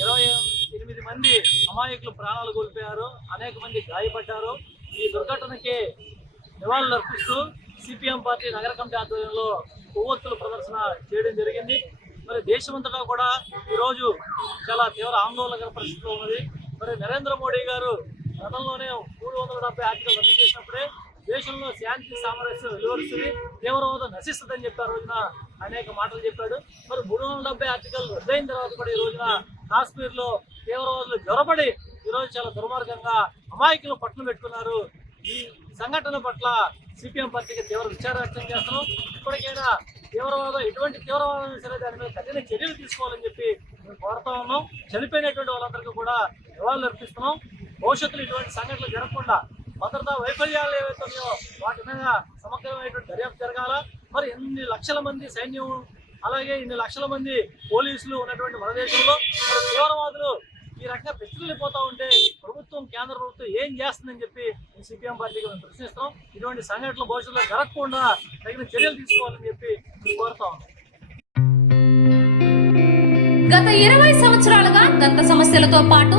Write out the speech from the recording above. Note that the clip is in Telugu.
ఇరవై ఎనిమిది మంది అమాయకులు ప్రాణాలు కోల్పోయారు. అనేక మంది గాయపడ్డారు. ఈ దుర్ఘటనకి నివాళులు అర్పిస్తూ సిపిఎం పార్టీ నగర కమిటీ ఆధ్వర్యంలో కొవ్వొత్తుల ప్రదర్శన చేయడం జరిగింది. మరి దేశమంతటా కూడా ఈరోజు చాలా తీవ్ర ఆందోళనకర పరిస్థితిలో ఉన్నది. మరి నరేంద్ర మోడీ గారు గతంలోనే మూడు వందల డెబ్బై ఆర్టికల్ రద్దు చేసినప్పుడే దేశంలో శాంతి సామరస్యం వెలువరుస్తుంది తీవ్రవాదం నశిస్తుందని చెప్పి ఆ రోజున అనేక మాటలు చెప్పాడు. మరి మూడు వందల డెబ్బై ఆర్టికల్ రద్దయిన తర్వాత కూడా ఈ రోజున కాశ్మీర్లో తీవ్రవాదులు జ్వరపడి ఈరోజు చాలా దుర్మార్గంగా అమాయకులు పట్టును పెట్టుకున్నారు. ఈ సంఘటన పట్ల సిపిఎం పార్టీకి తీవ్ర విచారం వ్యక్తం చేస్తున్నాం. ఇప్పటికైనా తీవ్రవాదం ఎటువంటి తీవ్రవాదం సరే దాని మీద కఠిన చర్యలు తీసుకోవాలని చెప్పి మేము కోరుతా ఉన్నాం. చనిపోయినటువంటి వాళ్ళందరికీ కూడా నివాళులు అర్పిస్తున్నాం. భవిష్యత్తులో ఇటువంటి సంఘటనలు జరగకుండా భద్రతా వైఫల్యాలు ఏవైతున్నాయో వాటి మీద సమగ్రమైనటువంటి దర్యాప్తు జరగాల? మరి ఎన్ని లక్షల మంది సైన్యం అలాగే ఇన్ని లక్షల మంది పోలీసులు ఉన్నటువంటి మన దేశంలో? మరి తీవ్రవాదులు ఈ రకంగా పెట్టుకెళ్ళిపోతా ఉంటే ప్రభుత్వం కేంద్ర ప్రభుత్వం ఏం చేస్తుందని చెప్పి ఈ సిపిఎం పార్టీకి మేము ప్రశ్నిస్తాం ఇటువంటి సంఘటనలు భవిష్యత్తులో జరగకుండా తగిన చర్యలు తీసుకోవాలని చెప్పి మేము కోరుతా ఉన్నాం. గత ఇరవై సంవత్సరాలుగా దంత సమస్యలతో పాటు